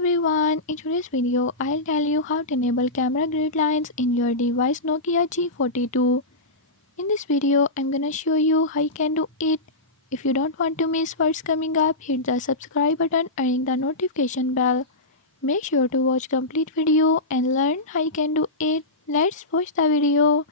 everyone, in today's video I'll tell you how to enable camera grid lines in your device Nokia G42. In this video I'm gonna show you how you can do it. If you don't want to miss what's coming up, hit the subscribe button and ring the notification bell. Make sure to watch complete video and learn how you can do it. Let's watch the video.